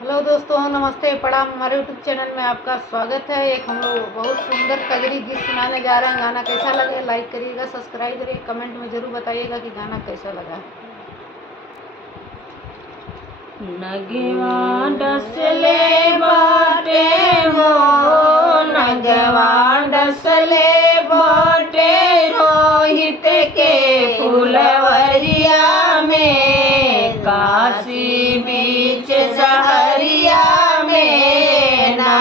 Hello दोस्तों, नमस्ते प्रणाम। हमारे यूट्यूब चैनल में आपका स्वागत है। एक हम लोग बहुत सुंदर कजरी गीत सुनाने जा रहे हैं। गाना कैसा लगे लाइक करिएगा, सब्सक्राइब करिएगा, कमेंट में ज़रूर बताइएगा कि गाना कैसा लगा। नगवा डसले बाटे हो, नगवा डसले बाटे रोहित के फुलवरिया में, काशी बीच सहरिया में ना।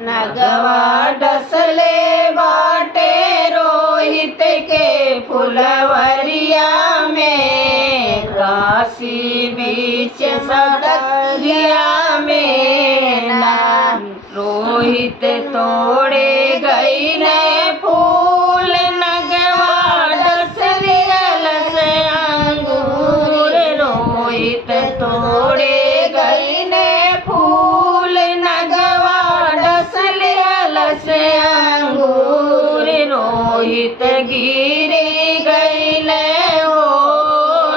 नगवा डसले बाटे रोहित के फुलवरिया में, काशी बीच सहरिया में ना। रोहित तोड़े गई ने फूल, नगवा डसले से अंगूर। रोहित तोड़े गई ने फूल, नगवा डसले से अंगूर। रोहित गिरी गई ले हो,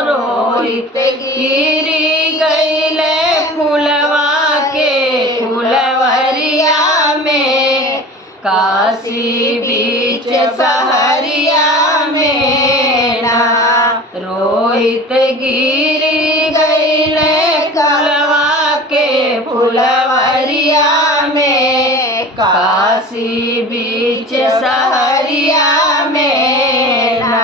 रोहित गिरी गई ले फुलवा के फुलवरिया में, काशी बीच सहरिया में ना। रोहित गिरी गई ले फुलवा के फुलवरिया में, काशी बीच सहरिया में ना।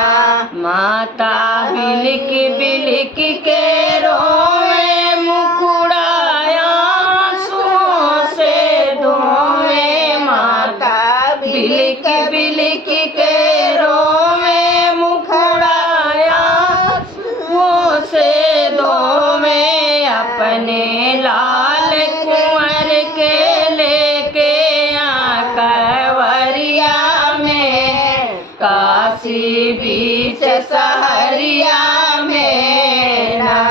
माता बिलिक बिलिक के रोवे, मुकुड़ाया आंसुओं से धोवे। माता बिलिक बिलिक के रोवे, मुकुड़ाया आंसुओं से धोवे। अपने लाल कुंवर के लेके कंवरिया में, काशी बीच सहरिया में ना।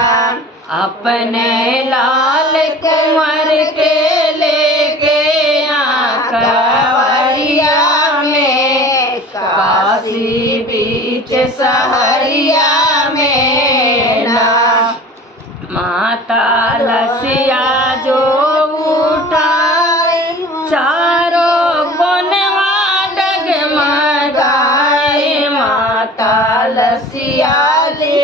अपने लाल कुंवर के लेके कंवरिया में, काशी बीच सहरिया में ना। माता लसिया जो उठाए, चारों कोनवा डगमगाए। माता लसिया ले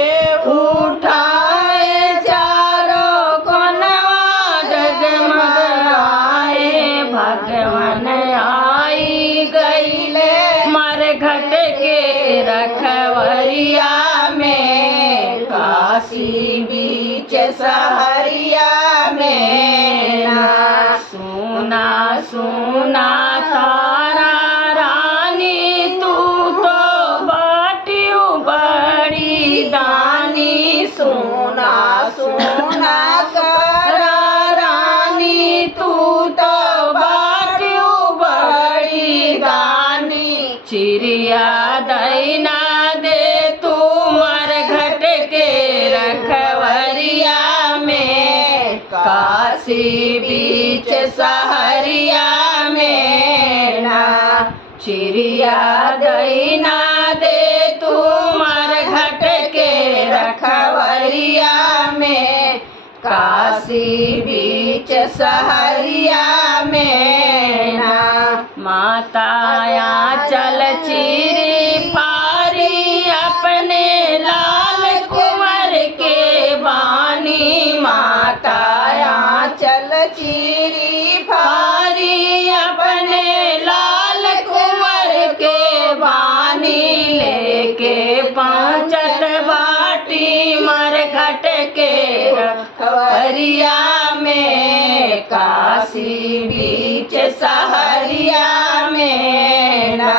उठाए, चारों कोनवा डगमगाए। भगवान आई गई ले मरघट के रखवरिया में, काशी बीच सहरिया में ना। सुना सुना तारा रानी, तू तो बाटियो बड़ी दानी। सुना सुना तारा रानी, तू तो बाटियो बड़ी दानी। चिड़िया दैना दे तू मरघट के रखवरिया में, काशी बीच सहरिया में ना। चिड़िया दैना दे तू मरघट के रखवरिया में, काशी बीच सहरिया में ना। माता चल चीरी फारी, अपने लाल कुंवर के बानी। माता चल चीरी फारी, अपने लाल कुंवर के बानी। लेके पहुँचत बाटी मरघट के रखवरिया में, काशी बीच सहरिया में ना।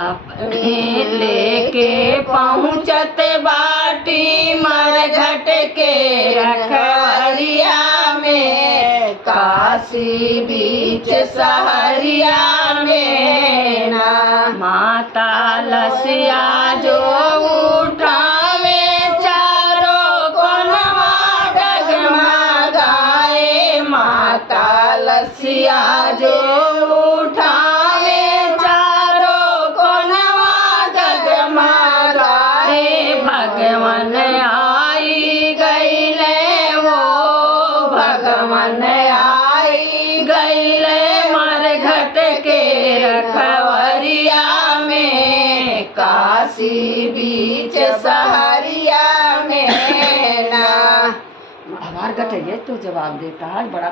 अपने लेके पहुँचत बाटी मरघट के रखवरिया में, काशी बीच सहरिया में ना। माता लसिया जो उठावे, चारों कोनवा डगमगाए। माता लसिया जो उठावे, चारों कोनवा डगमगाए। भगवान आई गई ले वो, भगवान मन आई गईले मरघट के रखवरिया में, काशी बीच सहरिया में ना। हमार गठैया तो जवाब देता है, बड़ा